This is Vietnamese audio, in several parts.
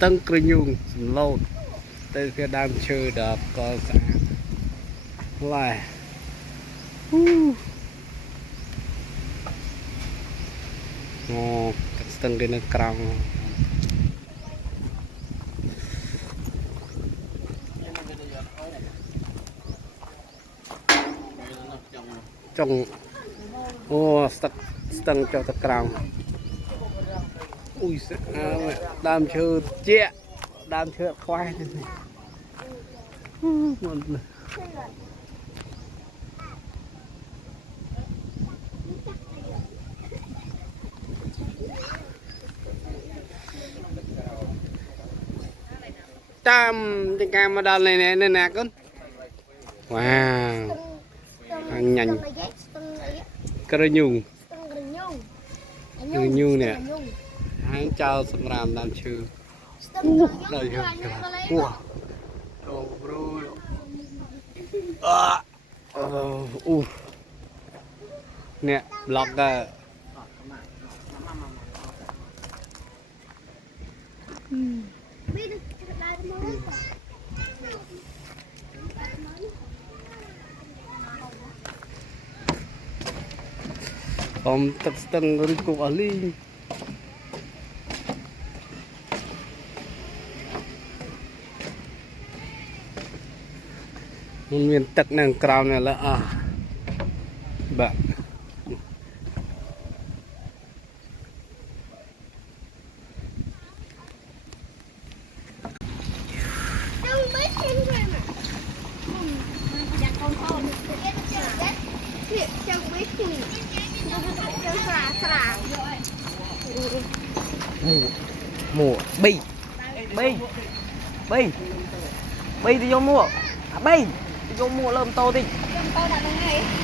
sân cười nhung lâu từ cái đam chơi đập có xã lại sân cái nước còng trong sân cho tập còng ui đam chơi chẹ đam chơi khoai tam cái camera này nè nè con wow ăn nhanh cái nhung nè hãy chào sầm ram làm chư đây wow nè blogger om tak steng riku ali miền tắc nàng cào này là bạn mùa bi thì vô mua bi thì vô mua lơm tô đi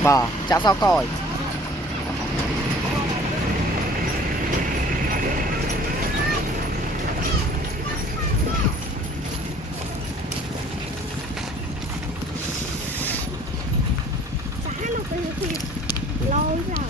bà chả sao còi lâu rồi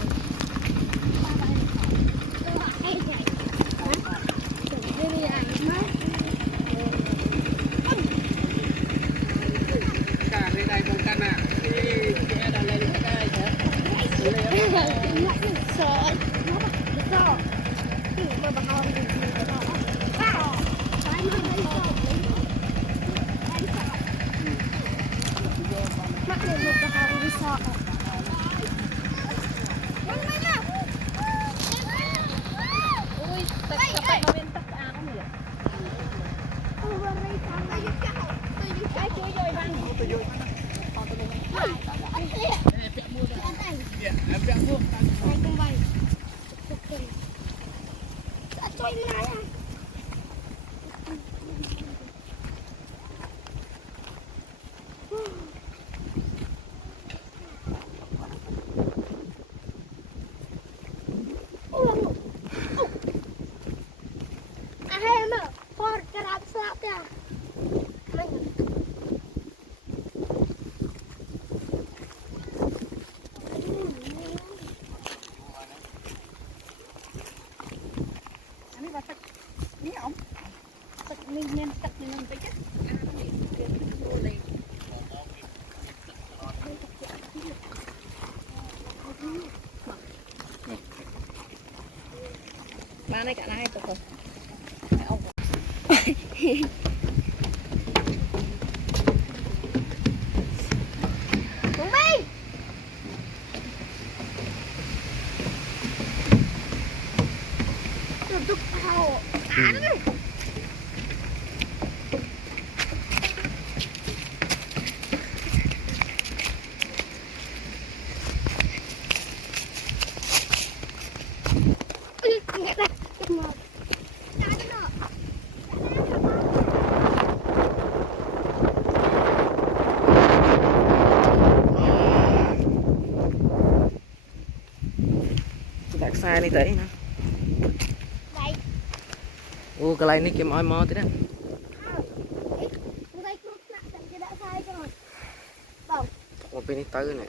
ba này cả hai tụi rồi Hùng Bi tụi tao đặt sai này tới nè ô cái này kiếm oi mò thế đó một bên tới này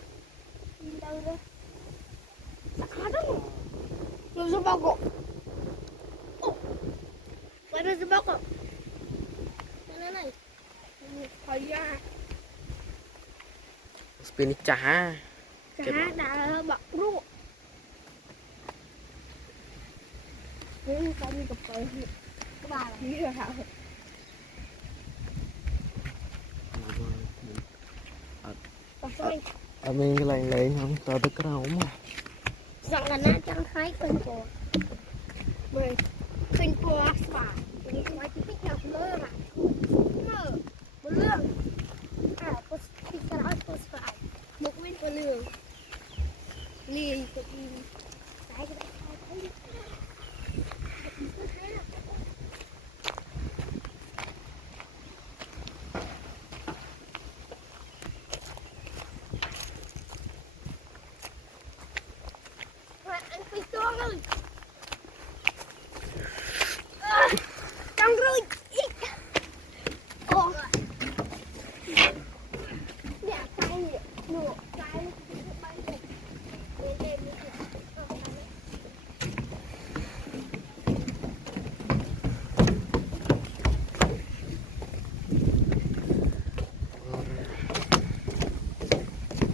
Sebab kok. Thôi ra. Spin chả. Cá đã bật ruộng. Không cặp cỡ. Các bà như là hả? Ở bên cái lạnh lạnh không tao tức cái nào mà. Giọng là nó chẳng thấy kênh của mày kênh của xả những cái chỉ thích nhau mơ mà mơ một lương à có thích cái đó có xả một bên của lương liền của đi cái đấy thấy anh phải to rồi trong rồi ồ dạ tay nụ tay bay lên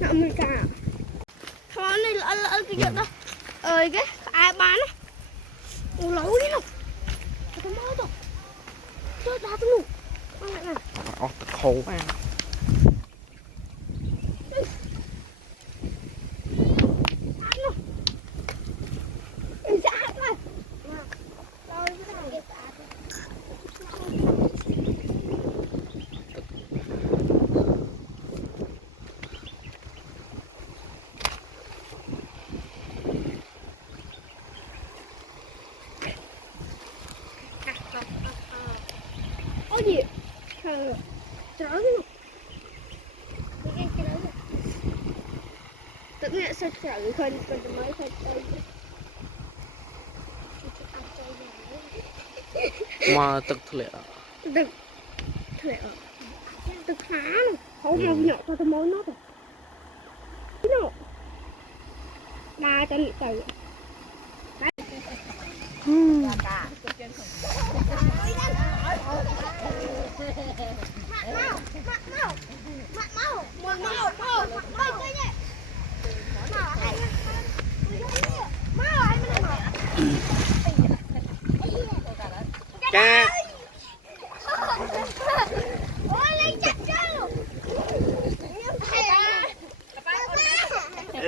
nọ mình cả thôi này lỡ cái chuyện đó ơi cái ai bán á lẩu đi nào tao mơ rồi chơi đá tao nụ ăn lại này Khổ quá. Ôi gì trời trời ơi cái đó tự nhiên sao trời khơi còn mới khơi Mà tức lẹ. được lẹ được phá này không mau nhọ tao mới nó rồi nó đa cho nhị tử Cá.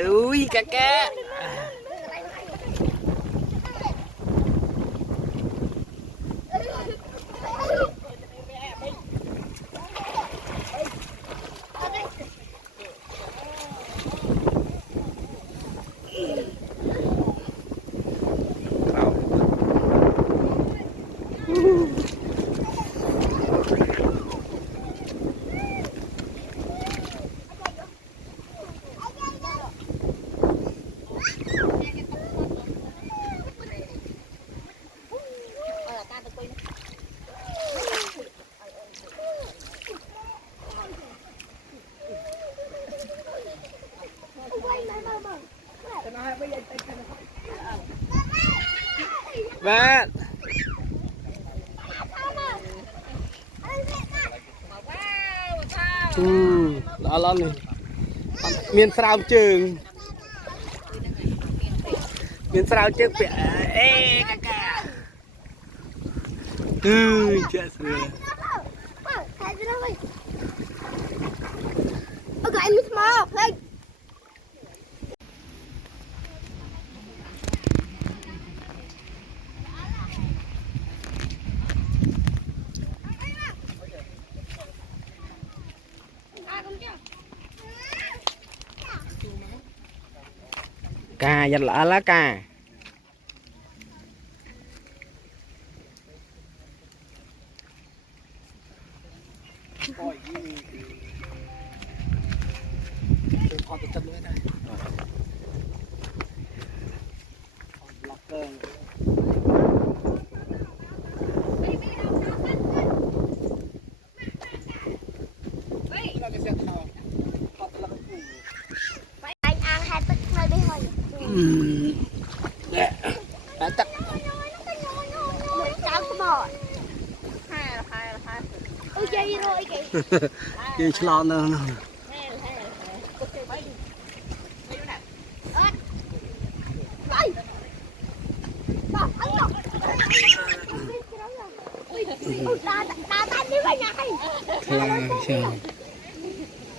Ui cá. Vâng. Đó lắm này. Miền sao trường. Miền sao trường bẹ. Ê ca ca. Chết rồi. Okay, Miss Mo, play. Ca dắt lỡ lá ca. Anh ăn hai tức nơi bên hồi. Đã tắt. Cháu có bò. Hai. Ôi dây rồi kì Đi chlo nữa ta tan đi vào nhà hay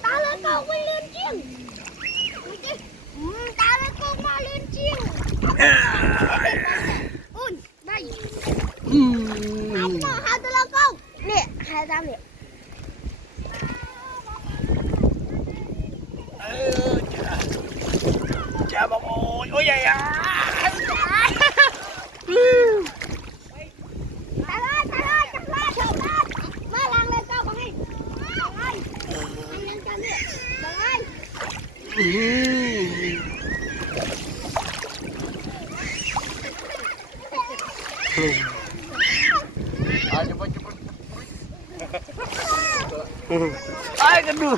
ta lên con quay lên chiêng ta lên con ma lên chiêng ui đây anh có hai ta lên con nè hai ta nè chà bông ôi ôi vậy à ai cái đường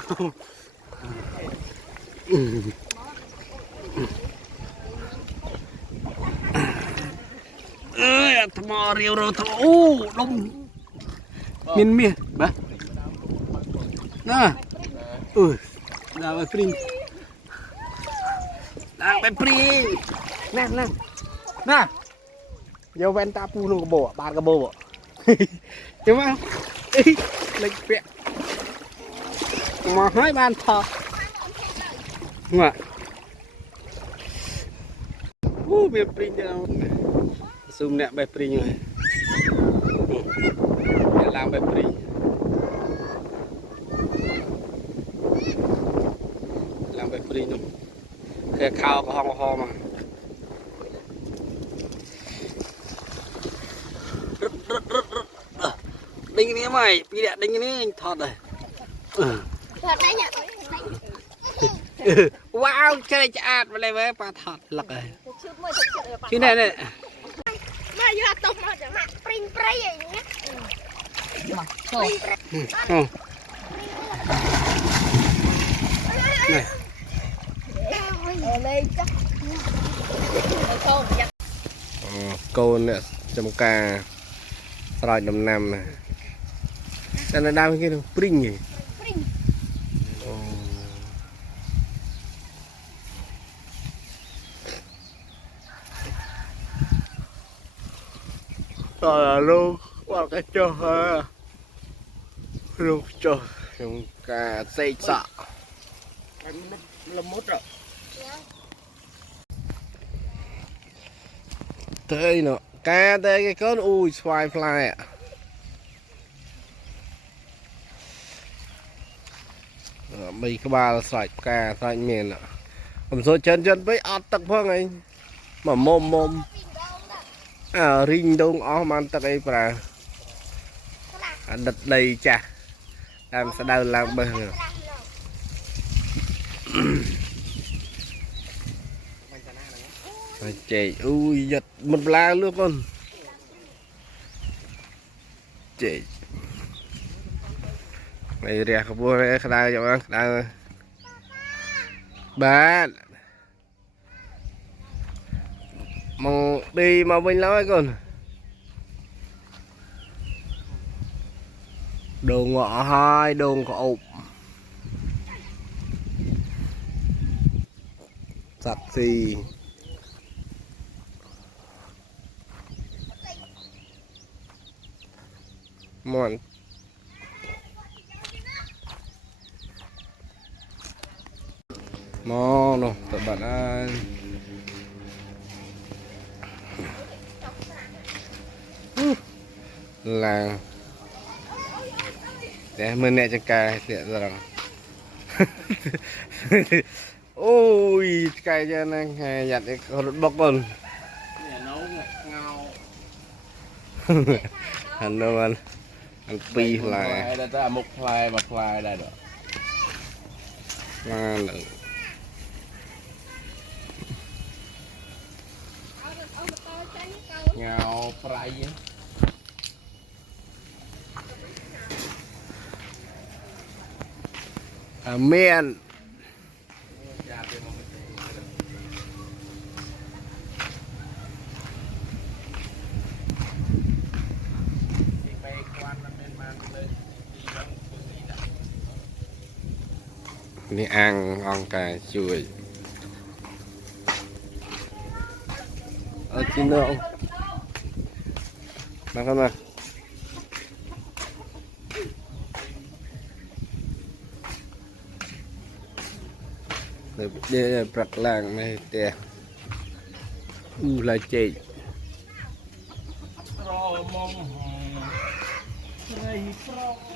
ơi thò riêu rồi thò đông miên miên bà nè đào bài pring đào bài pring nè nè nè vô ven ta pu luôn cái bộ ba cái bộ đúng không lịch vẹn mà hỏi ban thọ ngạ bài pring đâu zoom nè bài pring rồi để làm bài pring làm bài pring luôn khe khao có ho mà đinh cái mày đi đẻ đinh cái anh thọt rồi thọt đấy nhỉ wow chơi chả mà lại với bà thọt lật rồi chứ này này mà giờ tôm mà chẳng hạn pring pray vậy nhé này lên chắc cô nè trong ca rồi đầm nằm này đây là đau cái đâu pring gì rồi là luôn qua cái cho ha luôn cho trong ca xây sọ là mốt rồi tới nó ca tới cái con ui xoài fly ạ mấy cái ba xoài ca xoài miền ạผมsố chân chân với ọt tật phương ấy mà mồm mồm rinh đông ó man tật ấy bà đặt đầy chà làm sao đâu làm bờ chị ui giật một la luôn con chị mày rẻ không mua cái đây cho anh đây bạn mong đi mà mình lắm con đồ ngọ hai đồ ngọ ộp sạch xì mòn mò nó tụi bạn ăn là để mình nè chân cài hiện ra rằng ôi cài cho nên nhặt cái con bóc con hành đâu anh pi lại đây ta một fly đây được là ngào fly miền quan bên นี่อ่างองกายช่วยจีโน่มากันมาเดี๋ยวปรักล่างไม่เตะลายเจ รอมองหอยไรโปร